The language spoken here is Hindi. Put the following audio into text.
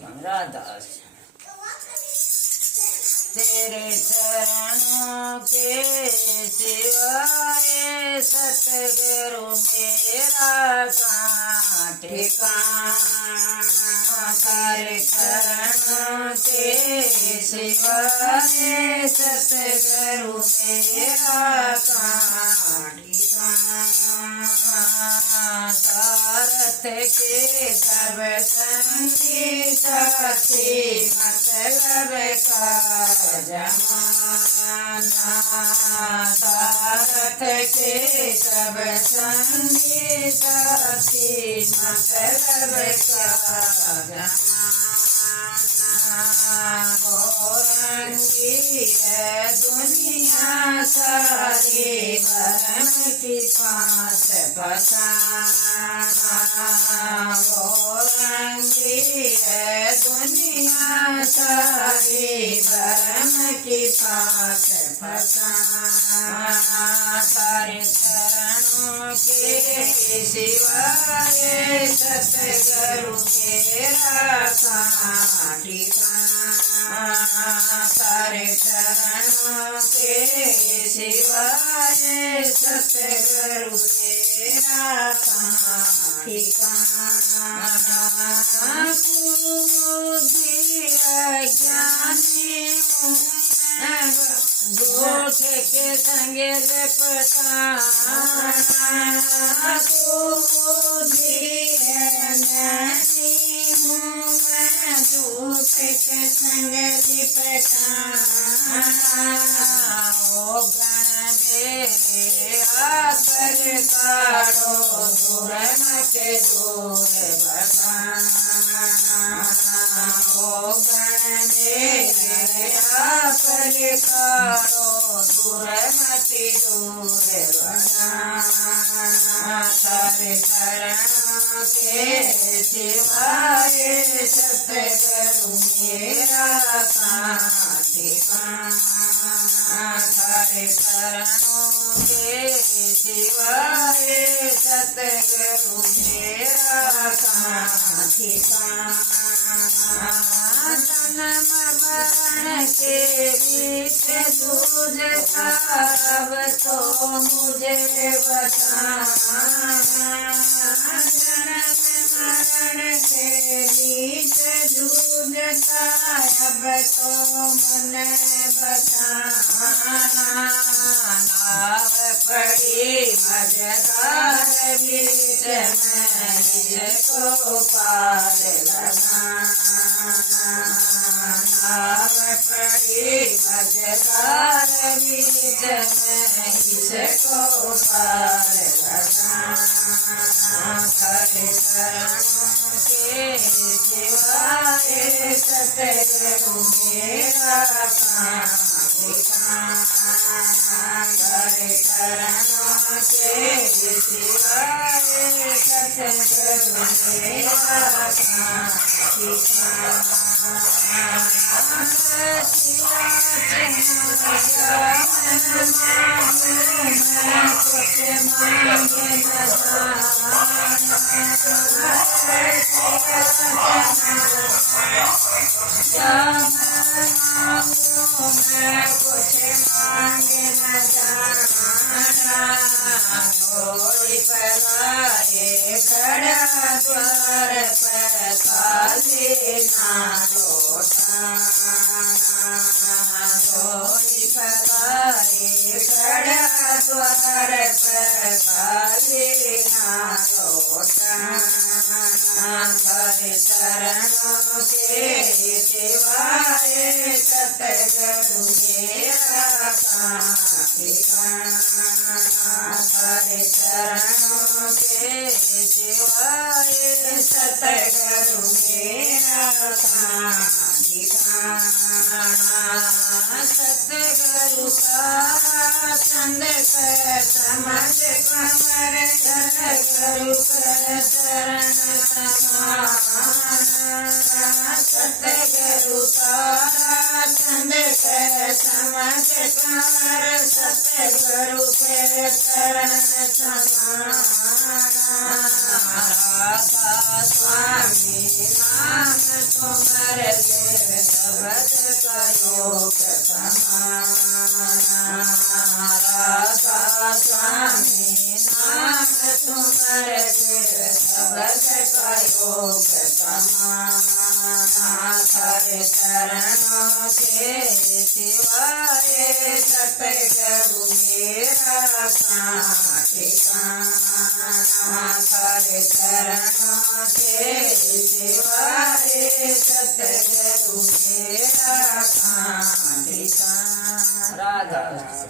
राधा तेरे चरणों के सिवाय सतगुरु मेरा कहाँ ठिकाना। तेरे चरणों के सिवाय सतगुरु मेरा कहाँ ठिकाना। सारथ के सब संगी साथी मतलब का जमाना। सारथ के सब संगी साथी मतलब का जमाना। गौरंगी है दुनिया सारी भरम की पास फसाना। गौरंगी है दुनिया सारी भरम की पास फसाना। सारे चरणों के सिवाय सतगुरु मेरा कहाँ ठिकाना। सारे चरणों के सिवाय सतगुरु मेरा कहाँ ठिकाना। कुबुद्धि अज्ञानी धोखे के संग लपटाना। कुबुद्धि अज्ञानी हूँ मैं धोखे के संग लिपटाना। ओ गण मेरे आकर काढ़ो दूर मत दूर भगाना। ओ गण मेरे आकर काढ़ो दूर मत दूर भगाना। सारे चरणों के सिवाय सतगुरु मेरा कहाँ ठिकाना। सारे चरणों के सिवाय सतगुरु मेरा कहाँ ठिकाना। जन्म मरण के बीच जूझता अब तो मुझे बताना। जन्म मरण के बीच जूझता अब तो मन बताना। नाव पड़ी मझधार बीच में इसको पार लगाना। नाव पड़ी मझधार बीच में इसको पार लगाना। हरे चरणों के सिवाय सतगुरु मेरा कहाँ ठिकाना। हरे चरणों के सिवाय सतगुरु मेरा कहाँ ठिकाना। द्वार पर काले ना लौटाना। धोई पलाए खड़ा द्वार पर काले ना लौटाना। हरे चरणों के सिवाय सतगुरु मेरा कहाँ ठिकाना। हरे चरणों के सिवाय सतगुरु मेरा कहाँ ठिकाना। सतगुरु का चंद कर समझ कमर सतगुरु का चरण समाना। सतगुरु का चंद कर समझ कमर सतगुरु के चरण समाना। स्वामी नाम तुम तुम्हारे से शब्द कयो समाना राधा स्वामी नाम तुम्हारे से शब्द कयो समाना थारे चरणों के सिवाय सतगुरु मेरा कहाँ ठिकाना थारे चरणों के सिवाय सतगुरु मेरा कहाँ ठिकाना। राधा